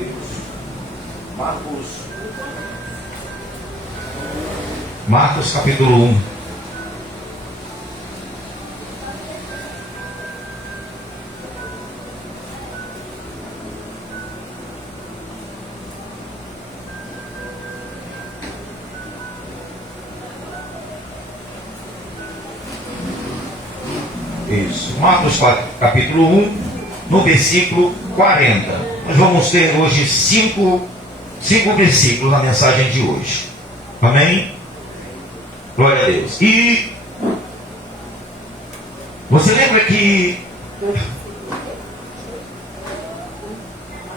Deus. Marcos capítulo 1. Isso, Marcos capítulo 1, no versículo 40. Nós vamos ter hoje cinco versículos na mensagem de hoje. Amém? Glória a Deus. E você lembra que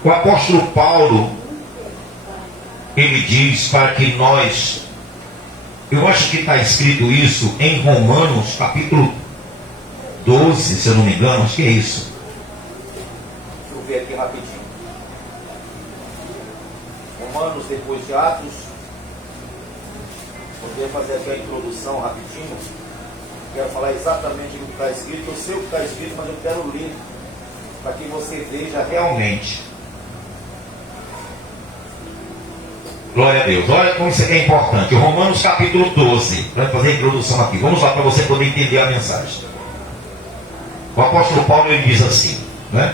o apóstolo Paulo, ele diz para que nós, eu acho que está escrito isso em Romanos capítulo 12, se eu não me engano, acho que é isso. Deixa eu ver aqui rapidinho. Romanos, depois de Atos. Eu queria fazer aqui a introdução rapidinho. Quero falar exatamente do que está escrito. Eu sei o que está escrito, mas eu quero ler para que você veja realmente. Glória a Deus. Olha como isso aqui é importante. Romanos capítulo 12. Para fazer a introdução aqui. Vamos lá para você poder entender a mensagem. O apóstolo Paulo, ele diz assim, né?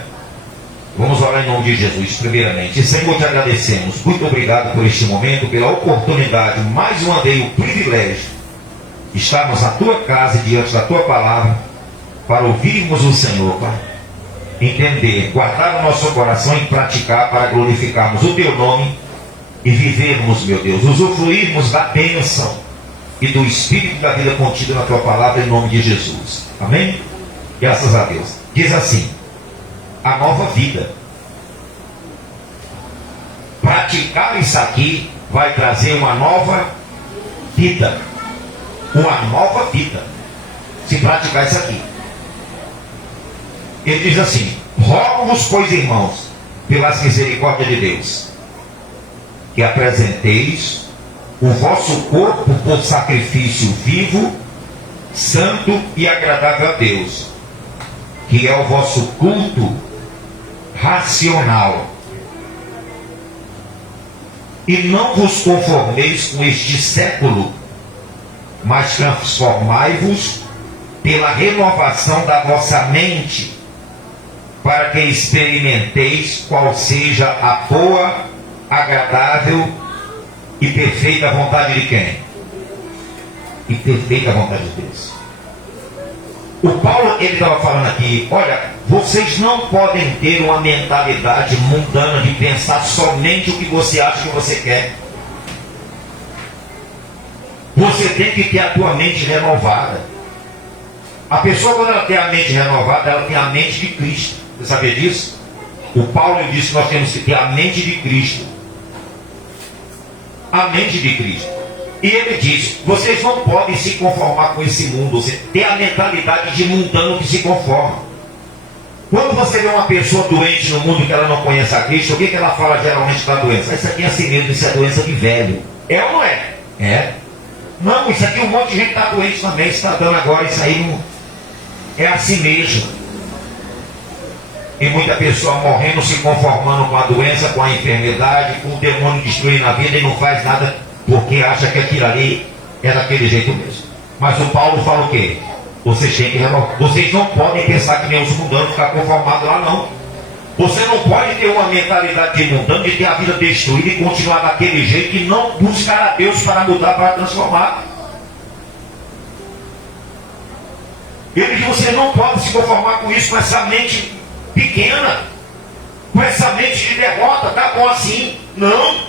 Vamos orar em nome de Jesus, primeiramente. Senhor, te agradecemos. Muito obrigado por este momento, pela oportunidade, mais uma vez, o privilégio de estarmos na tua casa e diante da tua palavra, para ouvirmos o Senhor, Pai. Entender, guardar o nosso coração e praticar para glorificarmos o teu nome e vivermos, meu Deus, usufruirmos da bênção e do Espírito da vida contido na tua palavra, em nome de Jesus. Amém? Graças a Deus. Diz assim: a nova vida. Praticar isso aqui vai trazer uma nova vida. Uma nova vida. Se praticar isso aqui. Ele diz assim: rogo-vos, pois, irmãos, pelas misericórdias de Deus, que apresenteis o vosso corpo por sacrifício vivo, santo e agradável a Deus, que é o vosso culto racional. E não vos conformeis com este século, mas transformai-vos pela renovação da vossa mente, para que experimenteis qual seja a boa, agradável e perfeita vontade de quem? E perfeita vontade de Deus. O Paulo, ele estava falando aqui, olha, vocês não podem ter uma mentalidade mundana de pensar somente o que você acha que você quer. Você tem que ter a tua mente renovada. A pessoa, quando ela tem a mente renovada, ela tem a mente de Cristo. Você sabia disso? O Paulo disse que nós temos que ter a mente de Cristo. A mente de Cristo. E ele diz: vocês não podem se conformar com esse mundo. Você tem a mentalidade de mundano que se conforma. Quando você vê uma pessoa doente no mundo que ela não conhece a Cristo, o que ela fala geralmente da doença? Isso aqui é assim mesmo, isso é doença de velho. É ou não é? É. Não, isso aqui um monte de gente está doente também. Está dando agora, isso aí não... é assim mesmo. E muita pessoa morrendo, se conformando com a doença, com a enfermidade, com o demônio destruindo a vida e não faz nada, porque acha que aquilo ali é daquele jeito mesmo. Mas o Paulo fala o quê? Vocês têm que renovar. Vocês não podem pensar que nem os mundanos, ficar conformados lá, não. Você não pode ter uma mentalidade de mundano, de ter a vida destruída e continuar daquele jeito e não buscar a Deus para mudar, para transformar. Ele diz: você não pode se conformar com isso, com essa mente pequena, com essa mente de derrota. Tá bom assim? Não.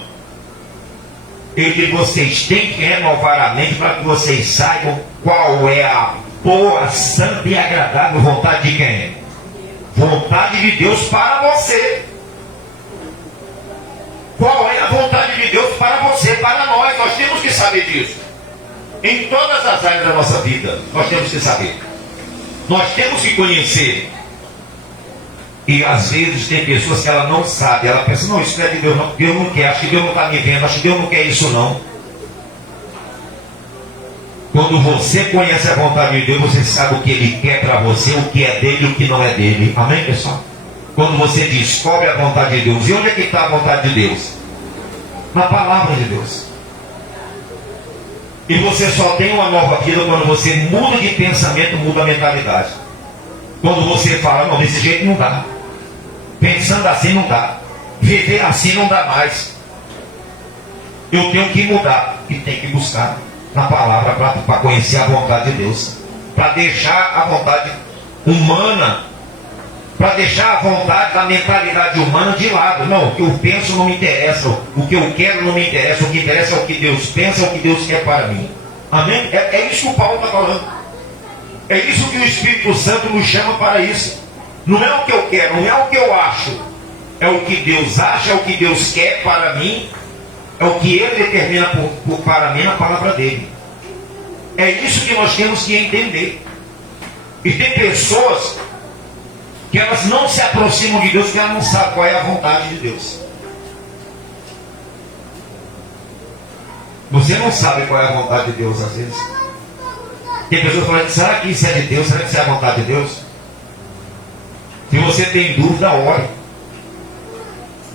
Ele diz: vocês têm que renovar a mente para que vocês saibam qual é a boa, santa e agradável vontade de quem? Vontade de Deus para você. Qual é a vontade de Deus para você, para nós? Nós temos que saber disso. Em todas as áreas da nossa vida, nós temos que saber. Nós temos que conhecer. E às vezes tem pessoas que ela não sabe. Ela pensa: não, isso não é de Deus, não. Deus não quer, acho que Deus não está me vendo, acho que Deus não quer isso não. Quando você conhece a vontade de Deus, você sabe o que Ele quer para você, o que é dele e o que não é dele. Amém, pessoal? Quando você descobre a vontade de Deus. E onde é que está a vontade de Deus? Na palavra de Deus. E você só tem uma nova vida quando você muda de pensamento, muda a mentalidade. Quando você fala, não, desse jeito não dá. Pensando assim não dá. Viver assim não dá mais. Eu tenho que mudar. E tem que buscar na palavra para conhecer a vontade de Deus. Para deixar a vontade humana, para deixar a vontade da mentalidade humana de lado. Não, o que eu penso não me interessa, o que eu quero não me interessa, o que interessa é o que Deus pensa, é o que Deus quer para mim. Amém? É isso que o Paulo está falando. É isso que o Espírito Santo nos chama para isso. Não é o que eu quero, não é o que eu acho, é o que Deus acha, é o que Deus quer para mim, é o que Ele determina para mim na palavra dele. É isso que nós temos que entender. E tem pessoas que elas não se aproximam de Deus porque elas não sabem qual é a vontade de Deus. Você não sabe qual é a vontade de Deus às vezes. Tem pessoas falando, será que isso é de Deus? Será que isso é a vontade de Deus? Se você tem dúvida, ore.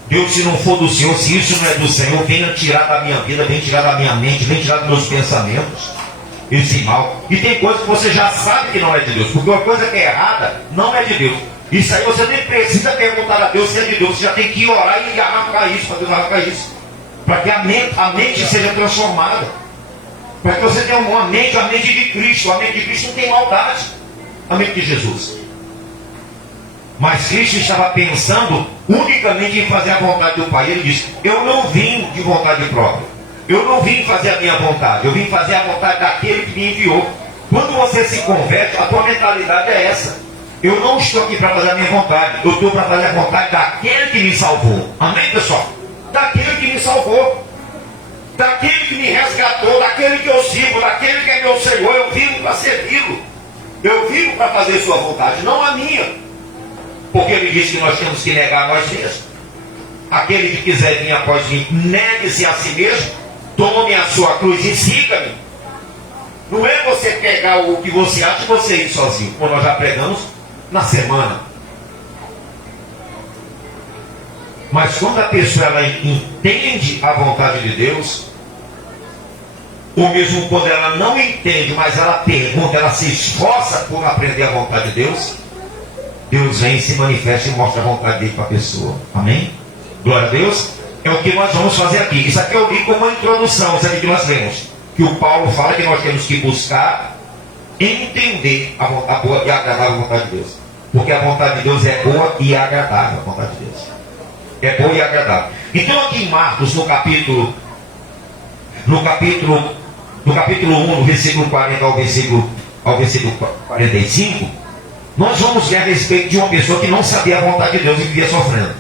Deus, se não for do Senhor, se isso não é do Senhor, venha tirar da minha vida, venha tirar da minha mente, venha tirar dos meus pensamentos esse mal. E tem coisas que você já sabe que não é de Deus, porque uma coisa que é errada não é de Deus. Isso aí você nem precisa perguntar a Deus se é de Deus, você já tem que ir orar e arrancar isso, para Deus arrancar isso, para que a mente seja transformada, para que você tenha uma mente, a mente de Cristo. A mente de Cristo não tem maldade, a mente de Jesus. Mas Cristo estava pensando unicamente em fazer a vontade do Pai. Ele disse, eu não vim de vontade própria, eu não vim fazer a minha vontade, eu vim fazer a vontade daquele que me enviou. Quando você se converte, a tua mentalidade é essa. Eu não estou aqui para fazer a minha vontade, eu estou para fazer a vontade daquele que me salvou. Amém, pessoal? Daquele que me salvou, daquele que me resgatou, daquele que eu sirvo, daquele que é meu Senhor. Eu vivo para servi-lo, eu vivo para fazer sua vontade, não a minha. Porque ele disse que nós temos que negar nós mesmos. Aquele que quiser vir após mim, negue-se a si mesmo, tome a sua cruz e siga-me. Não é você pegar o que você acha e você ir sozinho, como nós já pregamos na semana. Mas quando a pessoa ela entende a vontade de Deus, ou mesmo quando ela não entende, mas ela pergunta, ela se esforça por aprender a vontade de Deus, Deus vem, se manifesta e mostra a vontade dele para a pessoa. Amém? Glória a Deus. É o que nós vamos fazer aqui. Isso aqui eu li como uma introdução, isso aqui que nós lemos. Que o Paulo fala que nós temos que buscar entender a boa e agradável vontade de Deus. Porque a vontade de Deus é boa e agradável. A vontade de Deus é boa e agradável. Então aqui em Marcos, no capítulo 1, no versículo 40 ao versículo 45, nós vamos ver a respeito de uma pessoa que não sabia a vontade de Deus e vivia sofrendo.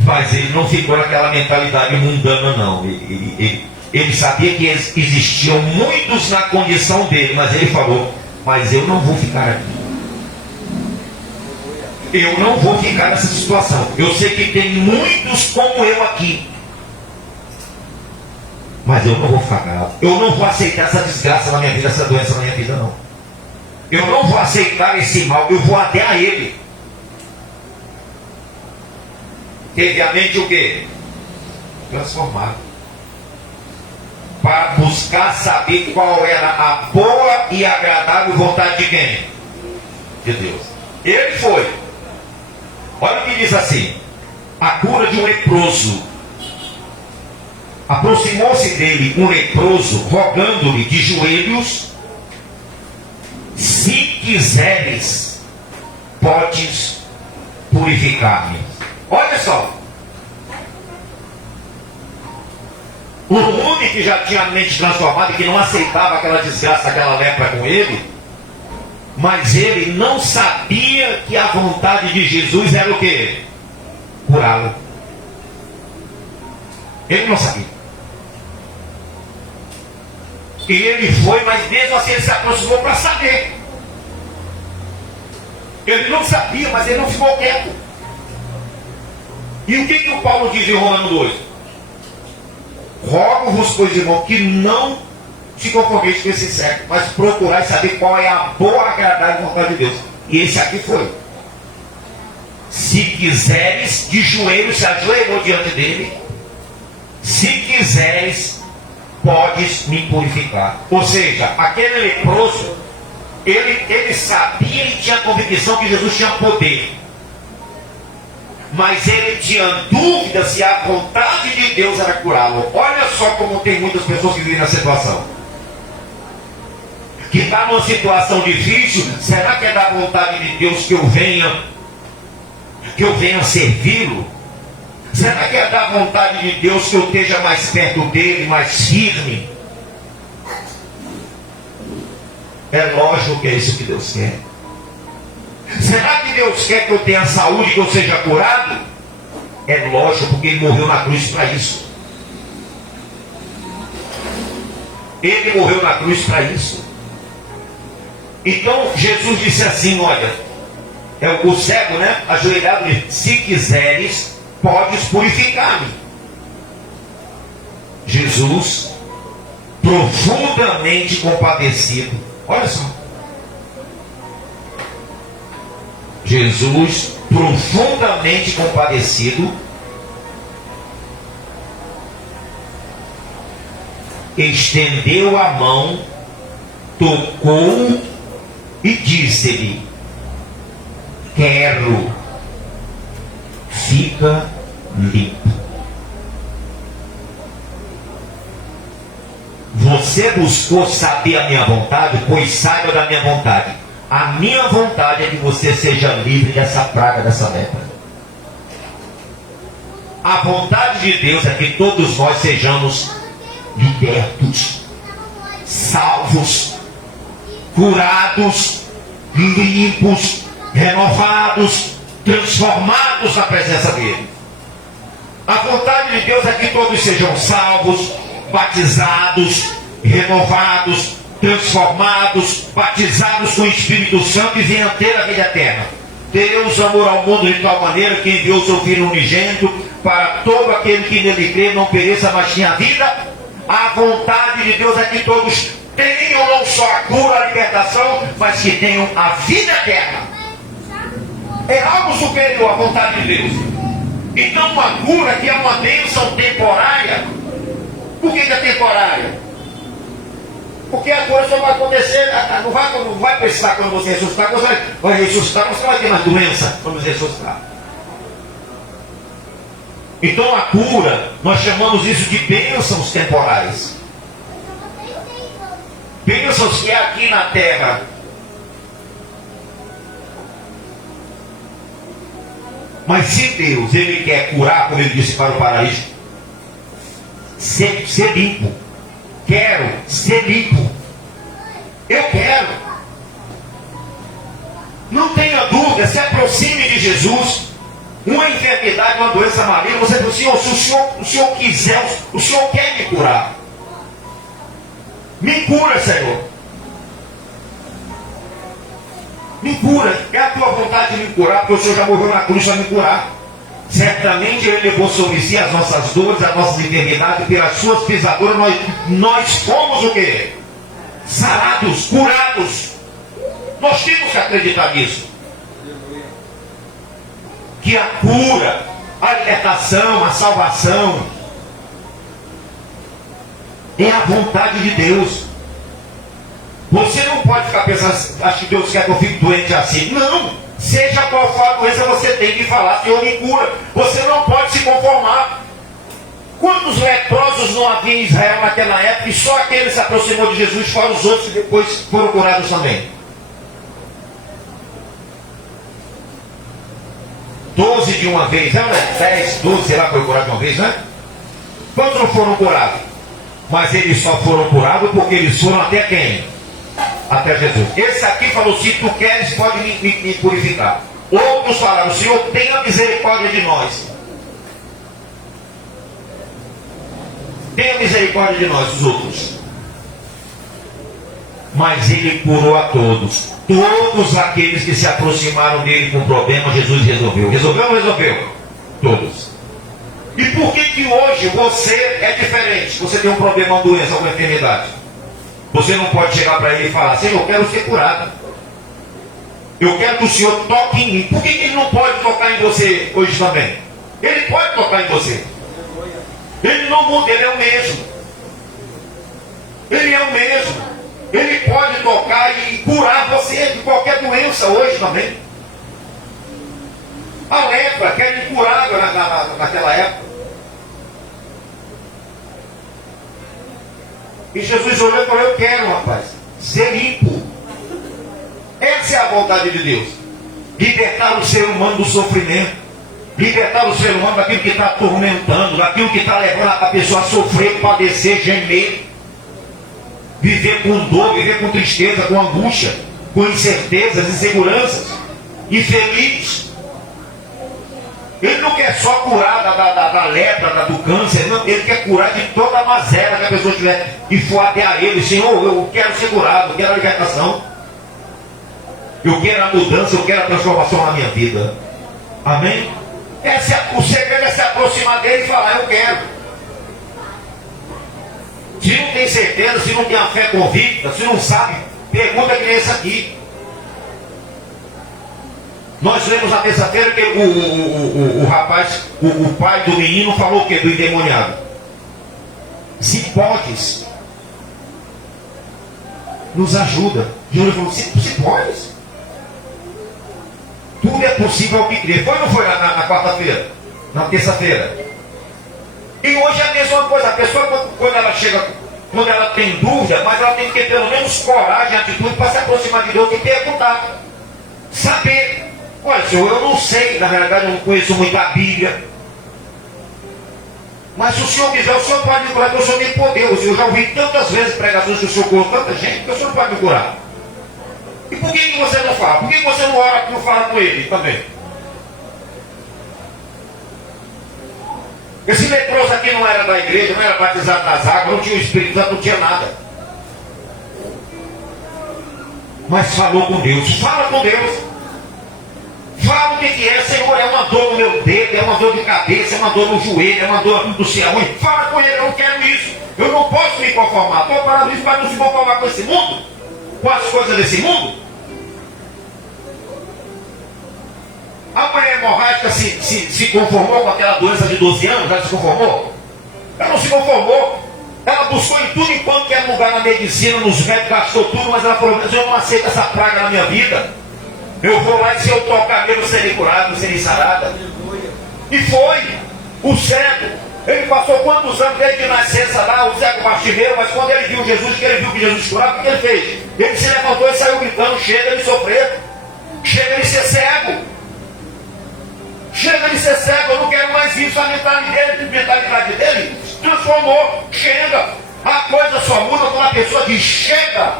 Mas ele não ficou naquela mentalidade mundana, não. Ele sabia que existiam muitos na condição dele, mas ele falou, mas eu não vou ficar aqui. Eu não vou ficar nessa situação. Eu sei que tem muitos como eu aqui, mas eu não vou ficar calado. Eu não vou aceitar essa desgraça na minha vida, essa doença na minha vida, não. Eu não vou aceitar esse mal, eu vou até a ele. Teve a mente o quê? Transformada. Para buscar saber qual era a boa e agradável vontade de quem? De Deus. Ele foi. Olha o que diz assim: a cura de um leproso. Aproximou-se dele um leproso, rogando-lhe de joelhos, se quiseres, podes purificar-me. Olha só, o homem que já tinha a mente transformada e que não aceitava aquela desgraça, aquela lepra com ele, mas ele não sabia que a vontade de Jesus era o quê? Curá-lo. Ele não sabia. E ele foi, mas mesmo assim ele se aproximou para saber. Ele não sabia, mas ele não ficou quieto. E o que o Paulo diz em Romanos 2? Rogo-vos, pois, irmão, que não se conformeis com esse século, mas procurai saber qual é a boa, agradável vontade de Deus. E esse aqui foi. se quiseres, de joelhos se ajoelhou diante dele, se quiseres, podes me purificar. Ou seja, aquele leproso, ele sabia e tinha convicção que Jesus tinha poder, mas ele tinha dúvida se a vontade de Deus era curá-lo. Olha só como tem muitas pessoas que vivem na situação, que está numa situação difícil. Será que é da vontade de Deus que eu venha servi-lo? Será que é da vontade de Deus que eu esteja mais perto dele, mais firme? É lógico que é isso que Deus quer. Será que Deus quer que eu tenha saúde, que eu seja curado? É lógico, porque Ele morreu na cruz para isso. Ele morreu na cruz para isso. Então Jesus disse assim, olha, é o cego, né? Ajoelhado, se quiseres, podes purificar-me. Jesus, profundamente compadecido, olha só, Jesus, profundamente compadecido, estendeu a mão, tocou e disse-lhe: quero, fica limpo. Você buscou saber a minha vontade, pois saiba da minha vontade. A minha vontade é que você seja livre dessa praga, dessa lepra. A vontade de Deus é que todos nós sejamos libertos, salvos, curados, limpos, renovados, transformados na presença dele. A vontade de Deus é que todos sejam salvos, batizados, renovados, transformados, batizados com o Espírito Santo e venham ter a vida eterna. Deus amou ao mundo de tal maneira que enviou seu Filho unigênito para todo aquele que nele crê não pereça, mas tenha vida. A vontade de Deus é que todos tenham não só a cura, a libertação, mas que tenham a vida eterna. É algo superior à vontade de Deus. Então uma cura que é uma bênção temporária. Por que é temporária? Porque a cura só vai acontecer, não vai precisar quando você ressuscitar. Quando você vai ressuscitar, você não vai ter mais doença quando você ressuscitar. Então a cura, nós chamamos isso de bênçãos temporais. Bênçãos que é aqui na terra. Mas se Deus, Ele quer curar, como Ele disse para o paraíso, ser limpo. Quero ser limpo. Eu quero. Não tenha dúvida, se aproxime de Jesus. Uma enfermidade, uma doença maligna, você diz: Senhor, se o Senhor quiser, o Senhor quer me curar. Me cura, Senhor. Me cura. É a tua vontade de me curar, porque o Senhor já morreu na cruz para me curar. Certamente Ele levou sobre si as nossas dores, as nossas enfermidades, pelas suas pisaduras nós fomos o quê? Sarados, curados. Nós temos que acreditar nisso. Que a cura, a libertação, a salvação é a vontade de Deus. Você não pode ficar pensando: acho que Deus quer que eu fique doente assim. Não. Seja qual for a doença, você tem que falar: Senhor, me cura. Você não pode se conformar. Quantos leprosos não havia em Israel naquela época, e só aquele se aproximou de Jesus, fora os outros que depois foram curados também? 12 de uma vez, não é? 10, 12, sei lá, foi curado de uma vez, né? Quantos não foram curados? Mas eles só foram curados porque eles foram até quem? Até Jesus. Esse aqui falou: se tu queres, pode me purificar. Outros falaram: Senhor, tenha misericórdia de nós. Tenha misericórdia de nós, os outros. Mas Ele curou a todos. Todos aqueles que se aproximaram dele com problema, Jesus resolveu. Resolveu ou não resolveu? Todos. E por que hoje você é diferente? Você tem um problema, uma doença, alguma enfermidade. Você não pode chegar para Ele e falar: Senhor, eu quero ser curado. Eu quero que o Senhor toque em mim. Por que Ele não pode tocar em você hoje também? Ele pode tocar em você. Ele não muda, Ele é o mesmo. Ele é o mesmo. Ele pode tocar e curar você de qualquer doença hoje também. A lepra, que era incurável naquela época. E Jesus olhou e falou: eu quero, rapaz, ser limpo. Essa é a vontade de Deus. Libertar o ser humano do sofrimento. Libertar o ser humano daquilo que está atormentando, daquilo que está levando a pessoa a sofrer, padecer, gemer. Viver com dor, viver com tristeza, com angústia, com incertezas, inseguranças, infeliz. Ele não quer só curar da lepra, do câncer, não, ele quer curar de toda a mazela que a pessoa tiver e for até a ele. Senhor, eu quero ser curado, eu quero a libertação, eu quero a mudança, eu quero a transformação na minha vida. Amém? O segredo é se aproximar dele e falar: eu quero. Se não tem certeza, se não tem a fé convicta, se não sabe, pergunta que nem essa aqui. Nós lemos na terça-feira que o rapaz, o pai do menino falou o quê? Do endemoniado. Se podes, nos ajuda. Jesus falou: se podes. Tudo é possível ao que crer. Foi ou não foi na quarta-feira? Na terça-feira? E hoje é a mesma coisa. A pessoa, quando ela chega, quando ela tem dúvida, mas ela tem que ter pelo menos coragem, atitude para se aproximar de Deus e perguntar. Saber. Olha, Senhor, eu não sei, na realidade eu não conheço muito a Bíblia. Mas se o Senhor quiser, o Senhor pode me curar, porque o Senhor tem poder. Eu já ouvi tantas vezes pregações que o Senhor curou tanta gente, que o Senhor não pode me curar. E por que você não fala? Por que você não ora e não fala com ele também? Esse leproso aqui não era da igreja, não era batizado nas águas, não tinha o Espírito Santo, não tinha nada. Mas falou com Deus. Fala com Deus. Fala o que é, Senhor, é uma dor no meu dedo, é uma dor de cabeça, é uma dor no joelho, é uma dor no céu. Fala com ele: eu não quero isso. Eu não posso me conformar. Estou parado isso para não se conformar com esse mundo, com as coisas desse mundo. A mulher hemorrágica se conformou com aquela doença de 12 anos? Ela se conformou? Ela não se conformou. Ela buscou em tudo enquanto que era lugar na medicina, nos médicos, gastou tudo, mas ela falou: eu não aceito essa praga na minha vida. Eu vou lá e se eu tocar mesmo, serei curado, serei sarada. E foi. O cego, ele passou quantos anos desde que nascença lá, o cego martineiro, mas quando ele viu Jesus, que ele viu que Jesus curava, o que ele fez? Ele se levantou e saiu gritando: chega de sofrer, chega de ser cego. Chega de ser cego, eu não quero mais isso. A mentalidade dele se transformou. Chega. A coisa só muda quando a pessoa diz: chega.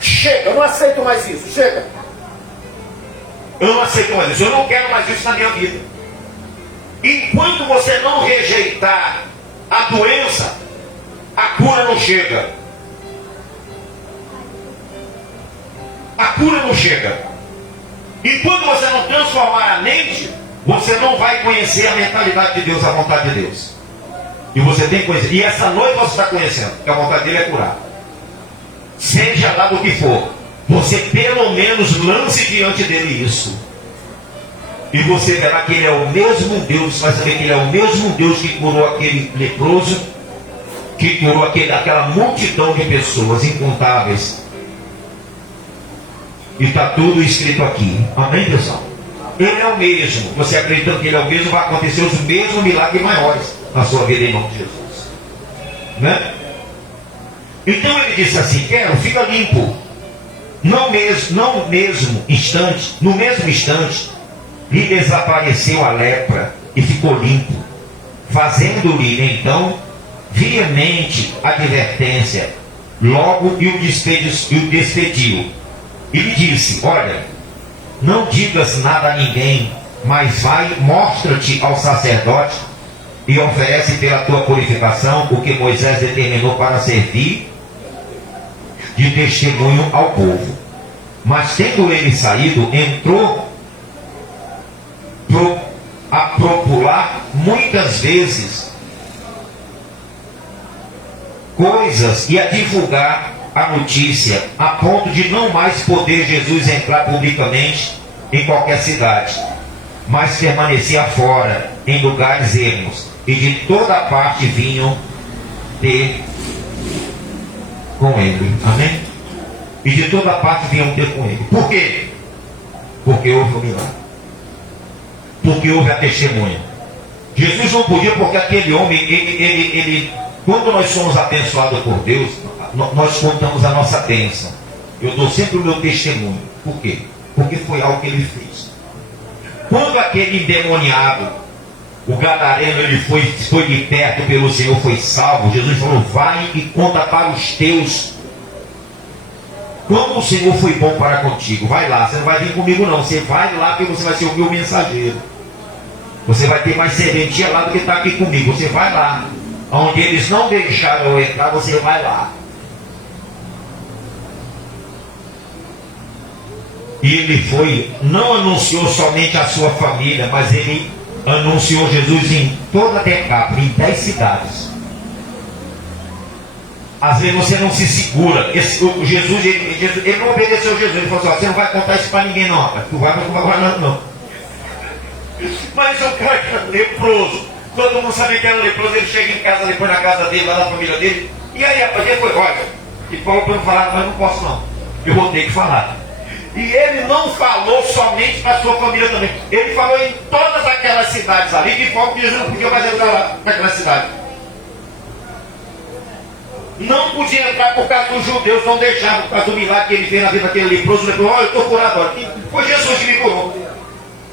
Chega, eu não aceito mais isso. Chega. Eu não aceito mais isso. Eu não quero mais isso na minha vida. Enquanto você não rejeitar a doença, a cura não chega. A cura não chega. E quando você não transformar a mente, você não vai conhecer a mentalidade de Deus, a vontade de Deus. E você tem que conhecer. E essa noite você está conhecendo que a vontade dele é curar. Seja lá do que for, você pelo menos lance diante dele isso. E você verá que ele é o mesmo Deus. Vai saber que ele é o mesmo Deus que curou aquele leproso, que curou aquela multidão de pessoas incontáveis. E está tudo escrito aqui. Amém, pessoal? Ele é o mesmo. Você acreditando que ele é o mesmo, vai acontecer os mesmos milagres maiores na sua vida, em nome de Jesus. Né? Então ele disse assim: quero, fica limpo. No mesmo instante, lhe desapareceu a lepra e ficou limpo, fazendo-lhe então veemente advertência. Logo o despediu. E lhe disse: olha, não digas nada a ninguém, mas vai, mostra-te ao sacerdote e oferece pela tua purificação o que Moisés determinou para servir de testemunho ao povo. Mas tendo ele saído, entrou a propular muitas vezes coisas e a divulgar a notícia a ponto de não mais poder Jesus entrar publicamente em qualquer cidade, mas permanecia fora, em lugares ermos, e de toda parte vinham ter com ele. Amém? E de toda parte vinham ter com ele. Por quê? Porque houve o milagre. Porque houve a testemunha. Jesus não podia, porque aquele homem, ele quando nós somos abençoados por Deus, nós contamos a nossa bênção. Eu dou sempre o meu testemunho. Por quê? Porque foi algo que ele fez. Quando aquele endemoniado, o gadareno, ele foi liberto pelo Senhor, foi salvo, Jesus falou: vai e conta para os teus como o Senhor foi bom para contigo. Vai lá, você não vai vir comigo não, você vai lá, porque você vai ser o meu mensageiro. Você vai ter mais serventia lá do que está aqui comigo. Você vai lá, onde eles não deixaram eu entrar, você vai lá. E ele foi, não anunciou somente a sua família, mas ele anunciou Jesus em toda a Decápolis, em 10 cidades. Às vezes você não se segura. Jesus, ele não obedeceu a Jesus. Ele falou assim: você não vai contar isso para ninguém não, rapaz. Tu vai guardar não. Mas o cara era leproso. Todo mundo sabia que era leproso. Ele chega em casa, depois na casa dele, lá na família dele. E aí, rapaz, ele foi, olha. E falou para eu falar: mas não posso não. Eu vou ter que falar. E ele não falou somente para a sua família também. Ele falou em todas aquelas cidades ali, de forma que Jesus não podia mais entrar lá naquela cidade. Não podia entrar por causa dos judeus, não deixavam, por causa do milagre que ele fez na vida daquele leproso. Ele falou: olha, eu estou curado agora. E foi Jesus que me curou.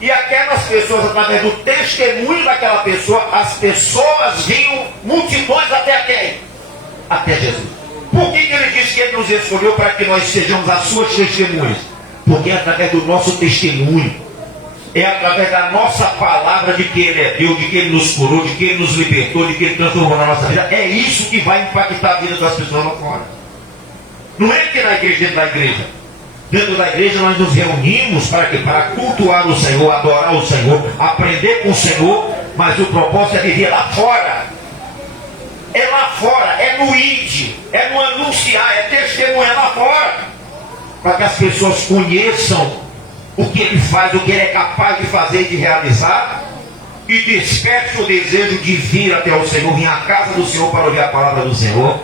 E aquelas pessoas, através do testemunho daquela pessoa, as pessoas vinham multidões até quem? Até Jesus. Por que ele disse que ele nos escolheu para que nós sejamos as suas testemunhas? Porque é através do nosso testemunho, é através da nossa palavra de que Ele é Deus, de que Ele nos curou, de que Ele nos libertou, de que Ele transformou na nossa vida. É isso que vai impactar a vida das pessoas lá fora. Não é que na igreja, dentro da igreja. Dentro da igreja nós nos reunimos para quê? Para cultuar o Senhor, adorar o Senhor, aprender com o Senhor, mas o propósito é viver lá fora. É lá fora, é no ID, é no anunciar, é testemunhar lá fora. Para que as pessoas conheçam o que Ele faz, o que Ele é capaz de fazer e de realizar, e desperte o desejo de vir até o Senhor, vir à casa do Senhor para ouvir a palavra do Senhor,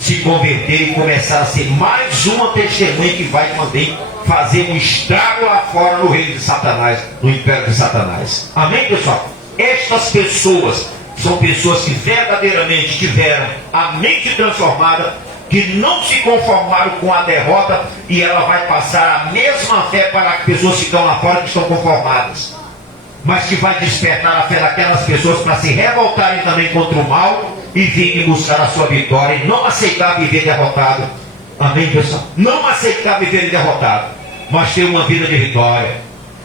se converter e começar a ser mais uma testemunha que vai também fazer um estrago lá fora no reino de Satanás, no império de Satanás. Amém, pessoal? Estas pessoas são pessoas que verdadeiramente tiveram a mente transformada, que não se conformaram com a derrota, e ela vai passar a mesma fé para as pessoas que estão lá fora, que estão conformadas, mas que vai despertar a fé daquelas pessoas para se revoltarem também contra o mal e virem buscar a sua vitória e não aceitar viver derrotado. Amém, pessoal? Não aceitar viver derrotado, mas ter uma vida de vitória,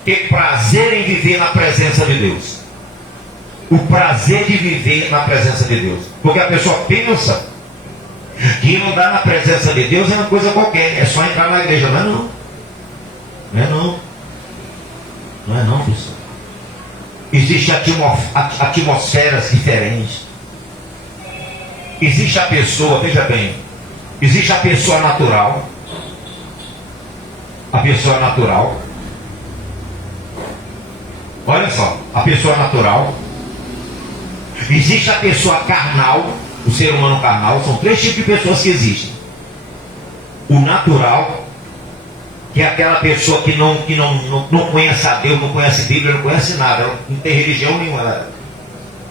ter prazer em viver na presença de Deus. O prazer de viver na presença de Deus, porque a pessoa pensa que não dá na presença de Deus é uma coisa qualquer, é só entrar na igreja. Não é não. Não é não. Não é não, pessoal. Existem atmosferas diferentes. Existe a pessoa, veja bem, existe a pessoa natural. A pessoa natural. Olha só, a pessoa natural. Existe a pessoa carnal. O ser humano carnal. São 3 tipos de pessoas que existem. O natural, que é aquela pessoa que não conhece a Deus, não conhece a Bíblia, não conhece nada, ela não tem religião nenhuma, ela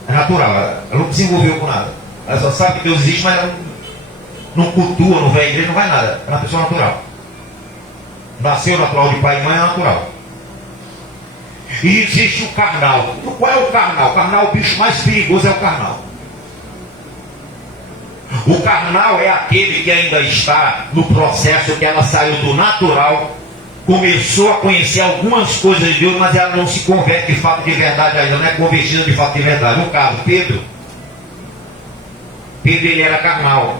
é natural, ela não se envolveu com nada, ela só sabe que Deus existe, mas ela não cultua, não vai à igreja, não vai nada, é uma pessoa natural. Nasceu natural de pai e mãe, é natural. E existe o carnal. Então, qual é o carnal? O carnal, o bicho mais perigoso é o carnal. O carnal é aquele que ainda está no processo, que ela saiu do natural, começou a conhecer algumas coisas de Deus, mas ela não se converte de fato de verdade ainda, não é convertida de fato de verdade. No caso, Pedro ele era carnal.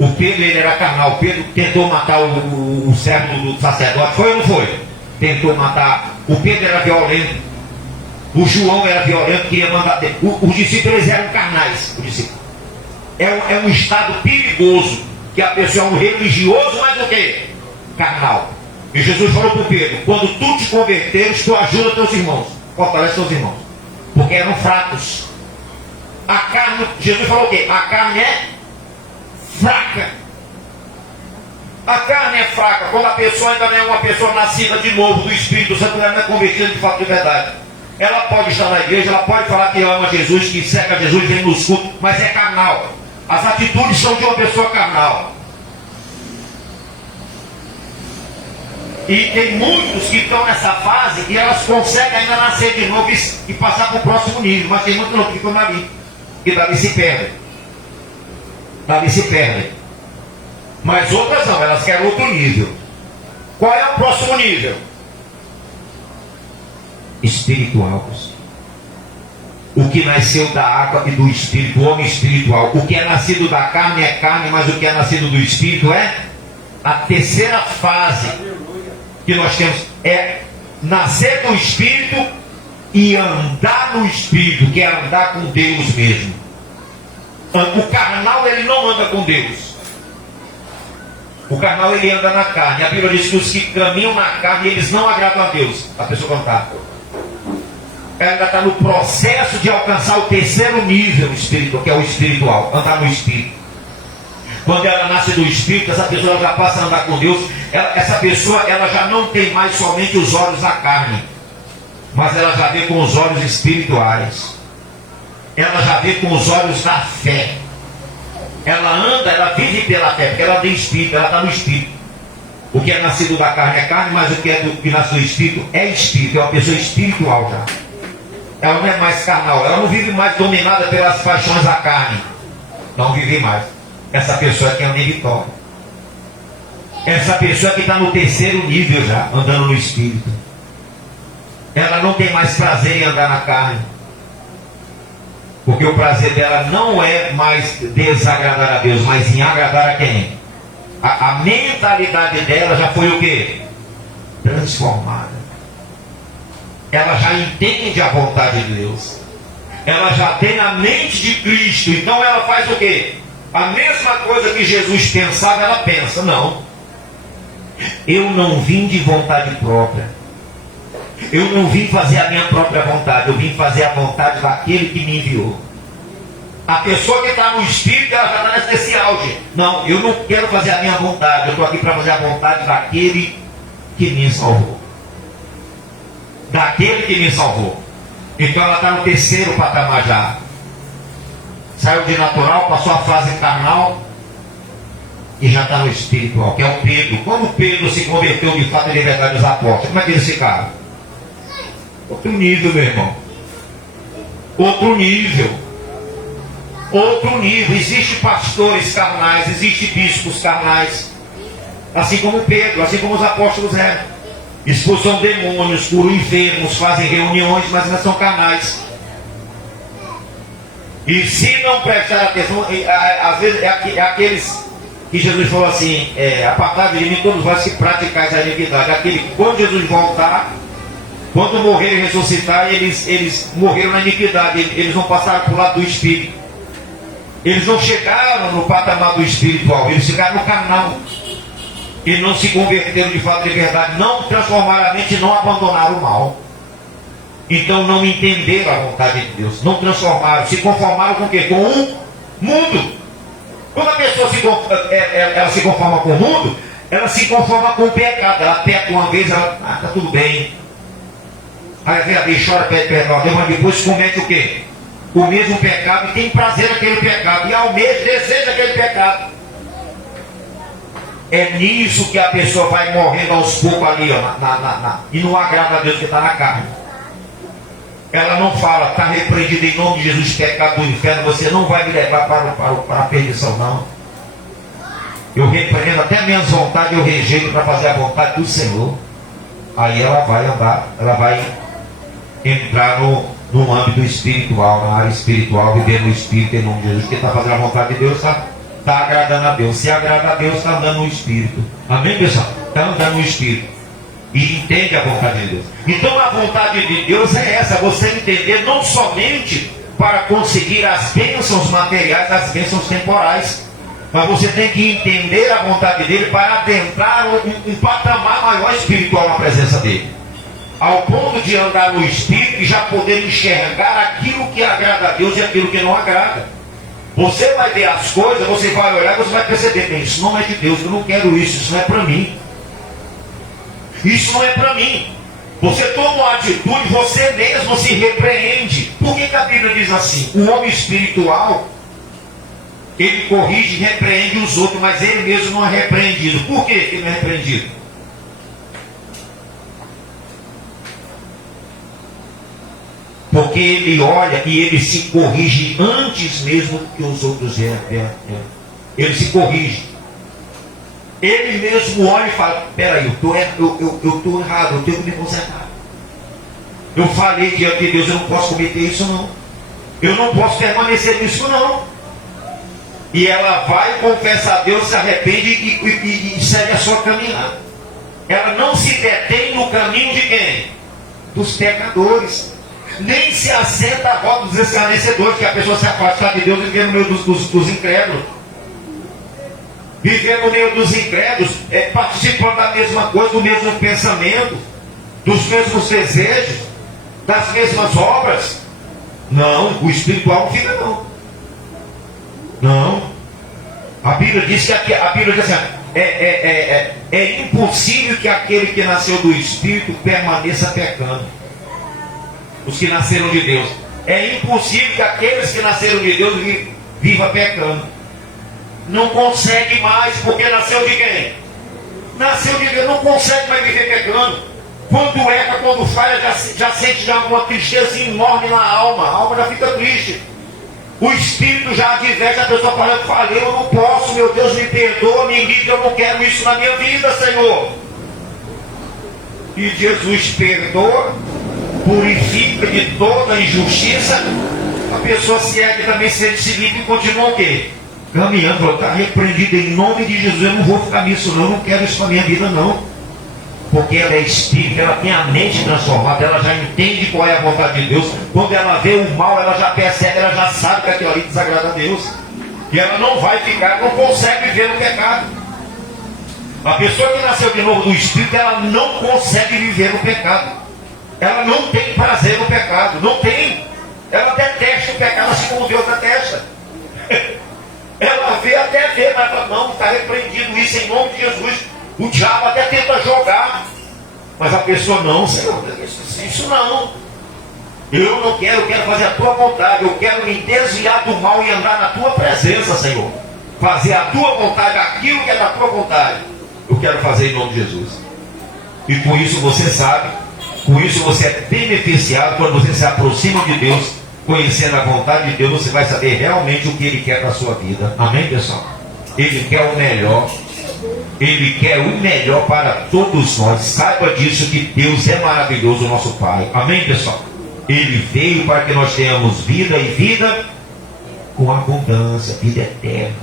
O Pedro ele era carnal. Pedro tentou matar o servo do sacerdote, foi ou não foi? Tentou matar. O Pedro era violento. O João era violento, queria mandar. Os discípulos eram carnais. Os discípulos. É um estado perigoso que a pessoa é um religioso, mas o quê? Carnal. E Jesus falou para Pedro: quando tu te converteres, tu ajuda teus irmãos, fortalece teus irmãos, porque eram fracos. A carne, Jesus falou o quê? A carne é fraca. A carne é fraca quando a pessoa ainda não é uma pessoa nascida de novo do Espírito Santo, ela não é convertida de fato de verdade. Ela pode estar na igreja, ela pode falar que ama Jesus, que segue a Jesus, vem nos cultos, mas é carnal. As atitudes são de uma pessoa carnal. E tem muitos que estão nessa fase e elas conseguem ainda nascer de novo e passar para o próximo nível, mas tem muitos que ficam ali, que dali se perdem. Dali se perdem. Mas outras não, elas querem outro nível. Qual é o próximo nível? Espiritual. O que nasceu da água e do Espírito, o homem espiritual. O que é nascido da carne é carne, mas o que é nascido do Espírito é a terceira fase que nós temos. É nascer do Espírito e andar no Espírito, que é andar com Deus mesmo. O carnal, ele não anda com Deus. O carnal, ele anda na carne. A Bíblia diz que os que caminham na carne, eles não agradam a Deus. A pessoa cantar. Ela ainda está no processo de alcançar o terceiro nível espiritual, que é o espiritual, andar no Espírito. Quando ela nasce do Espírito, essa pessoa já passa a andar com Deus. Essa pessoa, ela já não tem mais somente os olhos da carne, mas ela já vê com os olhos espirituais. Ela já vê com os olhos da fé. Ela anda, ela vive pela fé, porque ela tem Espírito, ela está no Espírito. O que é nascido da carne é carne, mas o que é que nasce do Espírito é Espírito, é uma pessoa espiritual já. Ela não é mais carnal, ela não vive mais dominada pelas paixões da carne. Não vive mais. Essa pessoa que anda em vitória. Essa pessoa que está no terceiro nível já, andando no Espírito. Ela não tem mais prazer em andar na carne. Porque o prazer dela não é mais desagradar a Deus, mas em agradar a quem? A mentalidade dela já foi o quê? Transformada. Ela já entende a vontade de Deus. Ela já tem a mente de Cristo. Então ela faz o quê? A mesma coisa que Jesus pensava, ela pensa. Não. Eu não vim de vontade própria. Eu não vim fazer a minha própria vontade. Eu vim fazer a vontade daquele que me enviou. A pessoa que está no Espírito, ela já está nesse auge. Não, eu não quero fazer a minha vontade. Eu estou aqui para fazer a vontade daquele que me salvou. Daquele que me salvou. Então ela está no terceiro patamar já. Saiu de natural, passou a fase carnal e já está no espiritual, que é o Pedro. Quando Pedro se converteu de fato e de verdade os apóstolos, como é que eles ficaram? Outro nível, meu irmão. Outro nível. Outro nível. Existem pastores carnais, existem bispos carnais, assim como Pedro, assim como os apóstolos eram. Expulsam demônios, curam enfermos, fazem reuniões, mas ainda são carnais. E se não prestar atenção, às vezes é aqueles que Jesus falou assim: apartado de mim todos vós que praticais a iniquidade. Aquele que quando Jesus voltar, quando morrer e ressuscitar, eles morreram na iniquidade, eles não passaram para o lado do Espírito. Eles não chegaram no patamar do espiritual, eles chegaram no carnal. E não se converteram de fato de verdade, não transformaram a mente, não abandonaram o mal. Então não entenderam a vontade de Deus, não transformaram, se conformaram com o quê? Com o mundo. Quando a pessoa ela se conforma com o mundo, ela se conforma com o pecado. Ela peca uma vez, ela, está tudo bem. Aí vem a vez, chora, pede perdão, mas depois comete o quê? O mesmo pecado e tem prazer naquele pecado. E ao mesmo deseja aquele pecado. É nisso que a pessoa vai morrendo aos poucos ali, ó, e não agrada a Deus que está na carne. Ela não fala, está repreendido em nome de Jesus, pecado do inferno, você não vai me levar para a perdição, não. Eu repreendo até minhas vontades, eu rejeito para fazer a vontade do Senhor. Aí ela vai andar, ela vai entrar no âmbito espiritual, na área espiritual, viver no Espírito em nome de Jesus, que está fazendo a vontade de Deus, está agradando a Deus. Se agrada a Deus, está andando no Espírito. Amém, pessoal? Está andando no Espírito. E entende a vontade de Deus. Então a vontade de Deus é essa, você entender não somente para conseguir as bênçãos materiais, as bênçãos temporais. Mas você tem que entender a vontade dele para adentrar um patamar maior espiritual na presença dele. Ao ponto de andar no Espírito e já poder enxergar aquilo que agrada a Deus e aquilo que não agrada. Você vai ver as coisas, você vai olhar e você vai perceber, bem, isso não é de Deus, eu não quero isso não é para mim. Isso não é para mim. Você toma uma atitude, você mesmo se repreende. Por que a Bíblia diz assim? O homem espiritual, ele corrige e repreende os outros, mas ele mesmo não é repreendido. Por que ele não é repreendido? Porque ele olha e ele se corrige antes mesmo que os outros Ele se corrige. Ele mesmo olha e fala, peraí, eu estou errado, eu tenho que me consertar. Eu falei diante de Deus, eu não posso cometer isso não. Eu não posso permanecer nisso não. E ela vai, confessa a Deus, se arrepende e segue a sua caminhada. Ela não se detém no caminho de quem? Dos pecadores. Nem se assenta à roda dos escarnecedores, que a pessoa se afasta de Deus e viver no meio dos incrédulos. Viver no meio dos incrédulos, participando da mesma coisa, do mesmo pensamento, dos mesmos desejos, das mesmas obras. Não, o espiritual não fica não. Não. A Bíblia diz que é impossível que aquele que nasceu do Espírito permaneça pecando. Os que nasceram de Deus. É impossível que aqueles que nasceram de Deus vivam pecando. Não consegue mais, porque nasceu de quem? Nasceu de Deus, não consegue mais viver pecando. Quando erra, quando falha, já sente já uma tristeza enorme na alma. A alma já fica triste. O Espírito já adverte a pessoa falando, falei, eu não posso, meu Deus, me perdoa, me livre, eu não quero isso na minha vida, Senhor. E Jesus perdoa, purifica de toda injustiça, a pessoa se ergue também, se livre e continua o quê? Caminhando, está repreendido em nome de Jesus, eu não vou ficar nisso não, eu não quero isso na minha vida não. Porque ela é espírita, ela tem a mente transformada, ela já entende qual é a vontade de Deus. Quando ela vê o mal, ela já percebe, ela já sabe que aquilo ali desagrada a Deus. E ela não vai ficar, não consegue viver no pecado. A pessoa que nasceu de novo do Espírito, ela não consegue viver no pecado. Ela não tem prazer no pecado, não tem. Ela detesta o pecado assim como Deus detesta. Ela vê até ver, mas fala, não, está repreendido isso em nome de Jesus. O diabo até tenta jogar, mas a pessoa não, Senhor, isso não. Eu não quero, eu quero fazer a tua vontade, eu quero me desviar do mal e andar na tua presença, Senhor. Fazer a tua vontade, aquilo que é da tua vontade. Eu quero fazer em nome de Jesus. E com isso você sabe, com isso você é beneficiado quando você se aproxima de Deus, conhecendo a vontade de Deus, você vai saber realmente o que Ele quer para a sua vida. Amém, pessoal? Ele quer o melhor. Ele quer o melhor para todos nós. Saiba disso, que Deus é maravilhoso, o nosso Pai. Amém, pessoal? Ele veio para que nós tenhamos vida e vida com abundância, vida eterna.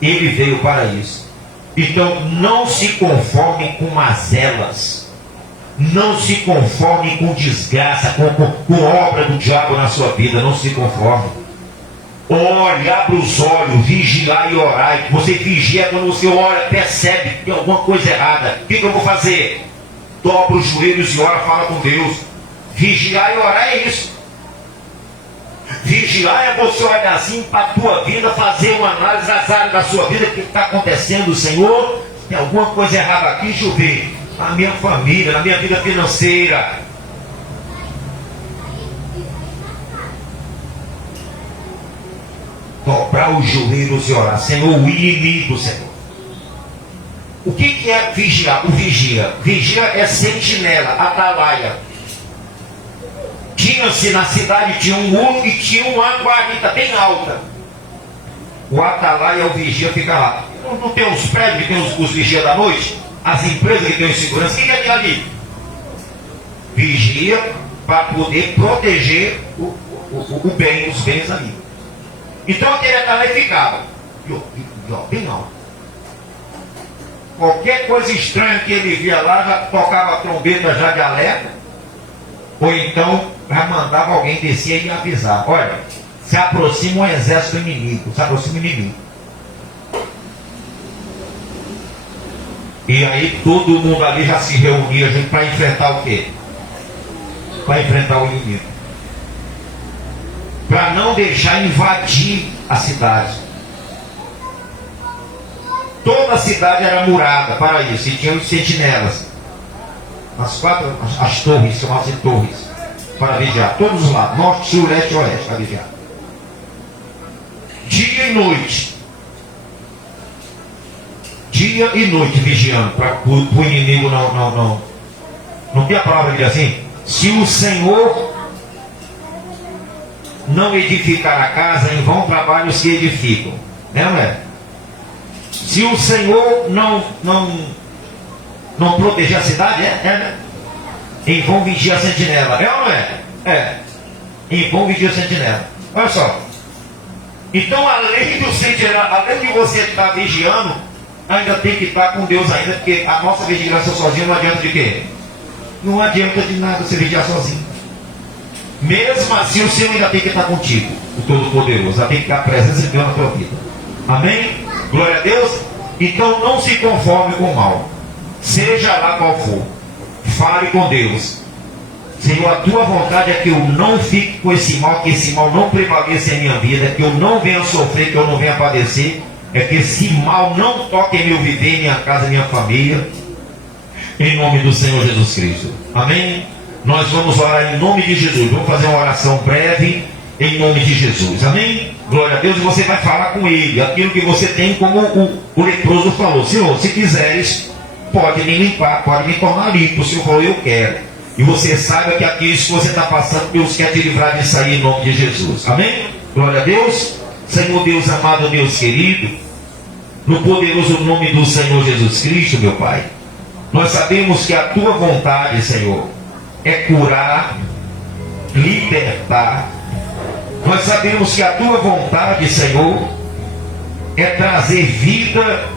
Ele veio para isso. Então não se conforme com mazelas. Não se conforme com desgraça, com obra do diabo na sua vida. Não se conforme. Ore, abre os olhos, vigiar e orar. Você vigia quando você ora, percebe que tem alguma coisa errada. O que eu vou fazer? Dobra os joelhos e ora, fala com Deus. Vigiar e orar é isso. Vigiar é você olhar assim para a tua vida, fazer uma análise das áreas da sua vida, o que está acontecendo, Senhor. Tem alguma coisa errada aqui, deixa eu ver. Na minha família, na minha vida financeira. Dobrar os joelhos e orar. Senhor, o inimigo, Senhor. O que é vigiar? O vigia. Vigia é sentinela, atalaia. Tinha-se na cidade, tinha um muro e tinha uma guarita bem alta. O atalaia, o vigia, fica lá. Não tem os prédios que tem os vigias da noite? As empresas que tem os segurança? O que é aquilo ali? Vigia para poder proteger o bem, os bens ali. Então aquele atalaia ficava bem alto. Qualquer coisa estranha que ele via lá, já tocava a trombeta já de alerta, ou então já mandava alguém descer e avisar: olha, se aproxima um exército inimigo, se aproxima o inimigo. E aí todo mundo ali já se reunia para enfrentar o quê? Para enfrentar o inimigo. Para não deixar invadir a cidade. Toda a cidade era murada para isso. E tinha os sentinelas. As torres, chamavam-se torres. Para vigiar. Todos os lados. Norte, sul, leste e oeste. Para vigiar. Dia e noite. Dia e noite vigiando. Para o inimigo não tem a palavra que diz assim. Se o Senhor não edificar a casa, em vão trabalham os que edificam. Né, não é? Se o Senhor não proteger a cidade, né? Em vão vigia a sentinela. É ou não é? É. Em vão vigia a sentinela. Olha só. Então, além do sentinela, além de você estar vigiando, ainda tem que estar com Deus ainda, porque a nossa vigilância sozinha não adianta de quê? Não adianta de nada você vigiar sozinho. Mesmo assim, o Senhor ainda tem que estar contigo, o Todo-Poderoso. Ainda tem que ter a presença de Deus na tua vida. Amém? Glória a Deus. Então não se conforme com o mal, seja lá qual for. Fale com Deus. Senhor, a tua vontade é que eu não fique com esse mal, que esse mal não prevaleça em minha vida, que eu não venha sofrer, que eu não venha padecer, é que esse mal não toque em meu viver, minha casa, minha família, em nome do Senhor Jesus Cristo. Amém? Nós vamos orar em nome de Jesus. Vamos fazer uma oração breve em nome de Jesus. Amém? Glória a Deus. E você vai falar com ele aquilo que você tem, como o leproso falou. Senhor, se quiseres, pode me limpar, pode me tornar limpo. O Senhor falou, eu quero. E você saiba que aquilo que você está passando, Deus quer te livrar disso aí em nome de Jesus. Amém? Glória a Deus. Senhor Deus amado, Deus querido, no poderoso nome do Senhor Jesus Cristo, meu Pai, nós sabemos que a tua vontade, Senhor, é curar, libertar. Nós sabemos que a tua vontade, Senhor, é trazer vida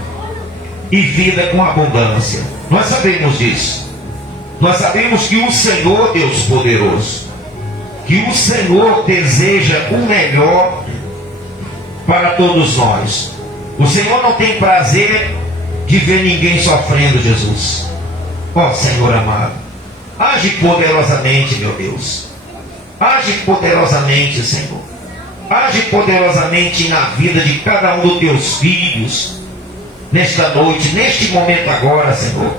e vida com abundância. Nós sabemos disso. Nós sabemos que o Senhor, Deus poderoso, que o Senhor deseja o melhor para todos nós. O Senhor não tem prazer de ver ninguém sofrendo, Jesus. Ó Senhor amado, age poderosamente, meu Deus. Age poderosamente, Senhor. Age poderosamente na vida de cada um dos teus filhos, nesta noite, neste momento agora, Senhor.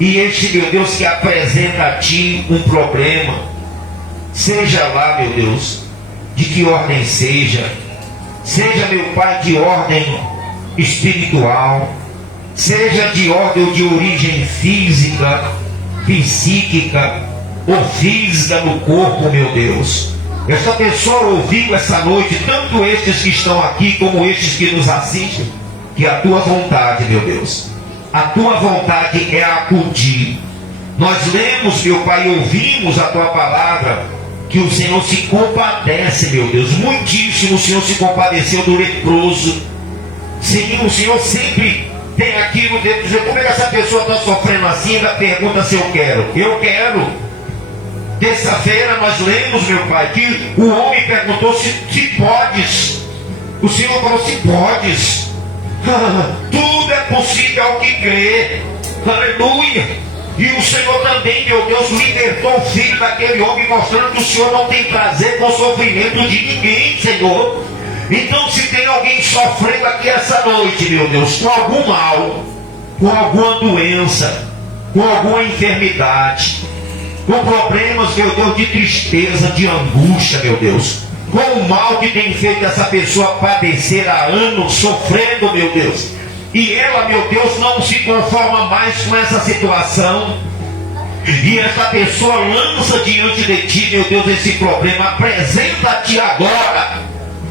E este, meu Deus, que apresenta a Ti um problema, seja lá, meu Deus, de que ordem seja, meu Pai, de ordem espiritual, seja de ordem ou de origem física, psíquica ou física no corpo, meu Deus. Esta pessoa ouviu essa noite, tanto estes que estão aqui como estes que nos assistem, que a tua vontade, meu Deus, a tua vontade é acudir. Nós lemos, meu Pai, e ouvimos a tua palavra, que o Senhor se compadece, meu Deus, muitíssimo o Senhor se compadeceu do leproso. Sim, o Senhor sempre tem aquilo dentro de dizer, como é que essa pessoa está sofrendo assim? Ainda pergunta se eu quero. Eu quero. Terça-feira nós lemos, meu Pai, que o homem perguntou se podes. O Senhor falou, se podes. Tudo é possível ao que crê. Aleluia. E o Senhor também, meu Deus, libertou o filho daquele homem, mostrando que o Senhor não tem prazer com o sofrimento de ninguém, Senhor. Então, se tem alguém sofrendo aqui essa noite, meu Deus, com algum mal, com alguma doença, com alguma enfermidade, com problemas, meu Deus, de tristeza, de angústia, meu Deus, com o mal que tem feito essa pessoa padecer há anos, sofrendo, meu Deus, e ela, meu Deus, não se conforma mais com essa situação, e essa pessoa lança diante de ti, meu Deus, esse problema, apresenta-te agora,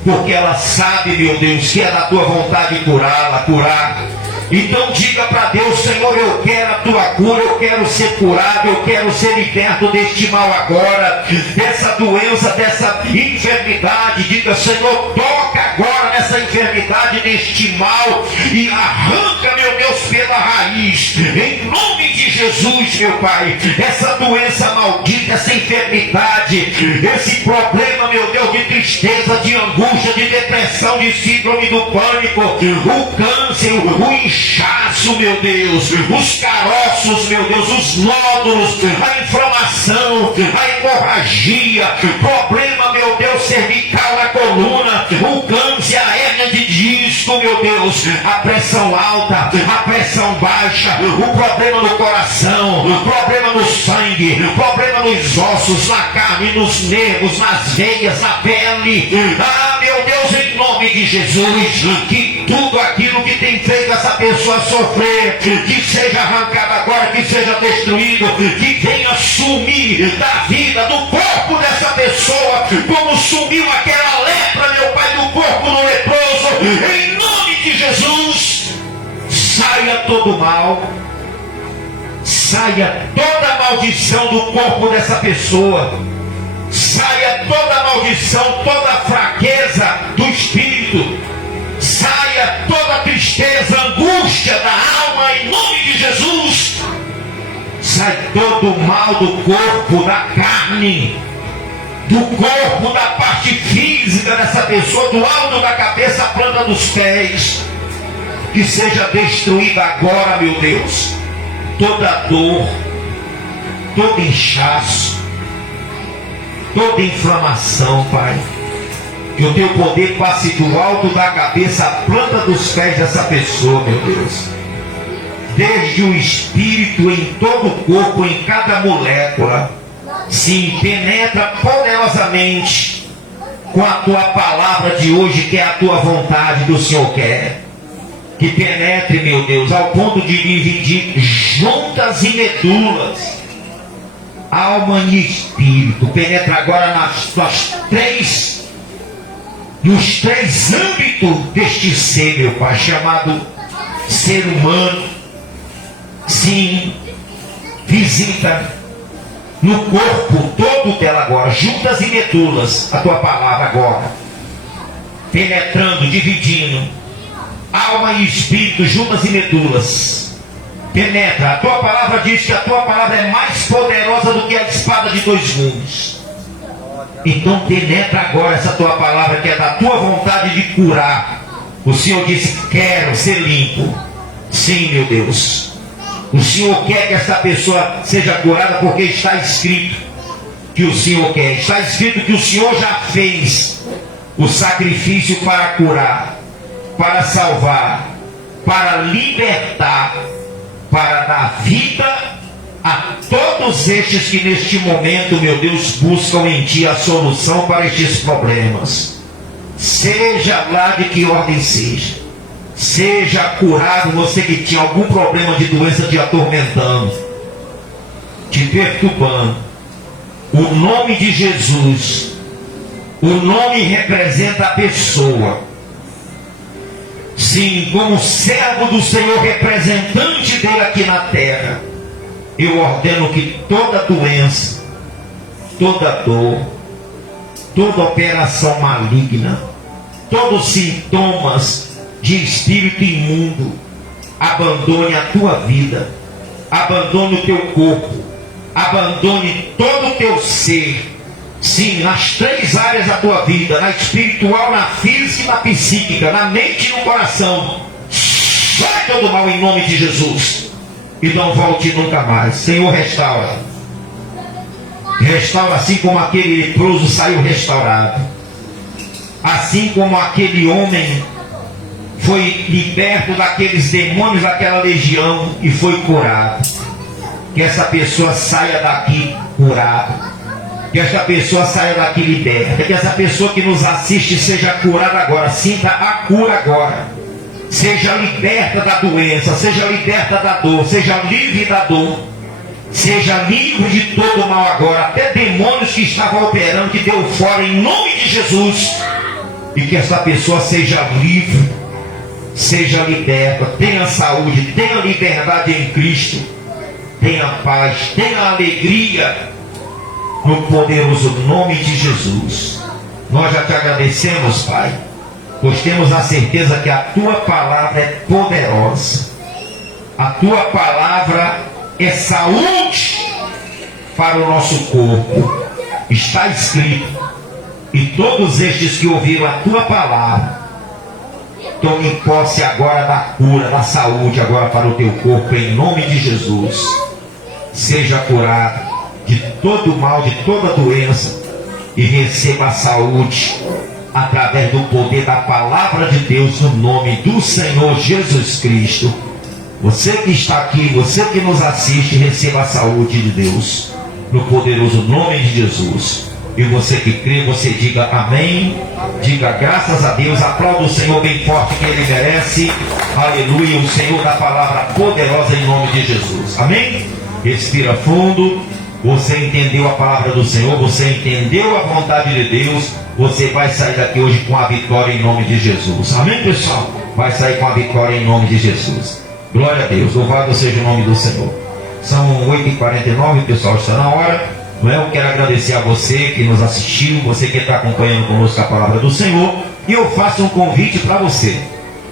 porque ela sabe, meu Deus, que é da tua vontade curá-la, curar. Então diga para Deus, Senhor, eu quero a tua cura, eu quero ser curado, eu quero ser liberto deste mal agora, dessa doença, dessa enfermidade. Diga, Senhor, toca agora nessa enfermidade, neste mal, e arranca, meu Deus, pela raiz, em nome de Jesus, meu Pai, essa doença maldita, essa enfermidade, esse problema, meu Deus, de tristeza, de angústia, de depressão, de síndrome do pânico, o câncer, o inchaço, inchaço, meu Deus, os caroços, meu Deus, os nódulos, a inflamação, a hemorragia, problema, meu Deus, cervical na coluna, o câncer, a hérnia de disco, meu Deus, a pressão alta, a pressão baixa, o problema no coração, o problema no sangue, o problema nos ossos, na carne, nos nervos, nas veias, na pele. Ah, meu Deus, em nome de Jesus, que tudo aquilo que tem feito essa pessoa sofrer, que seja arrancado agora, que seja destruído, que venha sumir da vida, do corpo dessa pessoa, como sumiu aquela lepra, meu Pai, do corpo do leproso. Em nome de Jesus, saia todo mal, saia toda maldição do corpo dessa pessoa, saia toda maldição, toda fraqueza do espírito, saia toda tristeza, angústia da alma, em nome de Jesus. Sai todo o mal do corpo, da carne, do corpo, da parte física dessa pessoa, do alto da cabeça à planta dos pés, que seja destruída agora, meu Deus, toda dor, todo inchaço, toda inflamação, Pai. Que o teu poder passe do alto da cabeça à planta dos pés dessa pessoa, meu Deus. Desde o espírito em todo o corpo, em cada molécula. Sim, penetra poderosamente com a tua palavra de hoje, que é a tua vontade do Senhor quer. Que penetre, meu Deus, ao ponto de dividir juntas e medulas, alma e espírito. Penetra agora nos três âmbitos deste ser, meu Pai, chamado ser humano. Sim, visita no corpo todo dela agora, juntas e medulas, a tua palavra agora, penetrando, dividindo, alma e espírito, juntas e medulas. Penetra, a tua palavra diz que a tua palavra é mais poderosa do que a espada de dois gumes. Então penetra agora essa tua palavra, que é da tua vontade de curar. O Senhor disse: quero ser limpo. Sim, meu Deus, o Senhor quer que essa pessoa seja curada, porque está escrito que o Senhor quer. Está escrito que o Senhor já fez o sacrifício para curar, para salvar, para libertar, para dar vida a todos estes que neste momento, meu Deus, buscam em Ti a solução para estes problemas. Seja lá de que ordem seja curado você que tinha algum problema de doença te atormentando, te perturbando. O nome de Jesus, o nome representa a pessoa. Sim, como servo do Senhor, representante dele aqui na terra, eu ordeno que toda doença, toda dor, toda operação maligna, todos os sintomas de espírito imundo, abandone a tua vida, abandone o teu corpo, abandone todo o teu ser. Sim, nas três áreas da tua vida: na espiritual, na física e na psíquica, na mente e no coração. Sai todo mal em nome de Jesus. E não volte nunca mais. Senhor, restaura. Restaura assim como aquele leproso saiu restaurado. Assim como aquele homem foi liberto daqueles demônios, daquela legião, e foi curado. Que essa pessoa saia daqui curada. Que esta pessoa saia daqui liberta. Que essa pessoa que nos assiste seja curada agora. Sinta a cura agora. Seja liberta da doença, seja liberta da dor, seja livre da dor, seja livre de todo o mal agora, até demônios que estavam operando, que deu fora em nome de Jesus. E que essa pessoa seja livre, seja liberta, tenha saúde, tenha liberdade em Cristo, tenha paz, tenha alegria, no poderoso nome de Jesus. Nós já te agradecemos, Pai, pois temos a certeza que a tua palavra é poderosa. A tua palavra é saúde para o nosso corpo. Está escrito: e todos estes que ouviram a tua palavra Tome posse agora da cura, da saúde agora para o teu corpo, em nome de Jesus. Seja curado de todo mal, de toda doença, e receba a saúde através do poder da palavra de Deus, no nome do Senhor Jesus Cristo. Você que está aqui, você que nos assiste, receba a saúde de Deus, no poderoso nome de Jesus. E você que crê, você diga amém, diga graças a Deus, aplauda o Senhor bem forte que Ele merece. Aleluia, o Senhor da palavra poderosa em nome de Jesus. Amém? Respira fundo. Você entendeu a palavra do Senhor, você entendeu a vontade de Deus, você vai sair daqui hoje com a vitória em nome de Jesus. Amém, pessoal? Vai sair com a vitória em nome de Jesus. Glória a Deus, louvado seja o nome do Senhor. São 8h49, pessoal, está na hora. Não é? Eu quero agradecer a você que nos assistiu, você que está acompanhando conosco a palavra do Senhor. E eu faço um convite para você.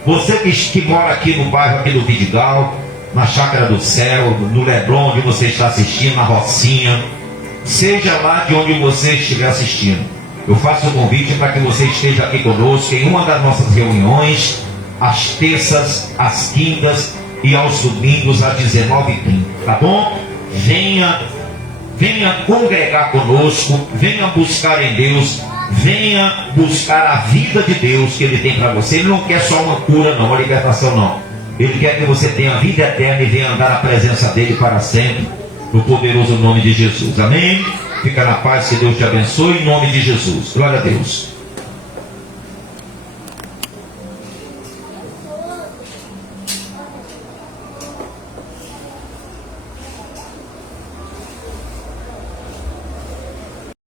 Você que mora aqui no bairro aqui do Vidigal, na Chácara do Céu, no Leblon, onde você está assistindo, na Rocinha, seja lá de onde você estiver assistindo, eu faço o convite para que você esteja aqui conosco em uma das nossas reuniões, às terças, às quintas e aos domingos às 19h30, tá bom? Venha congregar conosco, venha buscar em Deus, venha buscar a vida de Deus que Ele tem para você. Ele não quer só uma cura não, uma libertação não. Ele quer que você tenha a vida eterna e venha andar na presença dEle para sempre, no poderoso nome de Jesus. Amém? Fica na paz, que Deus te abençoe, em nome de Jesus. Glória a Deus.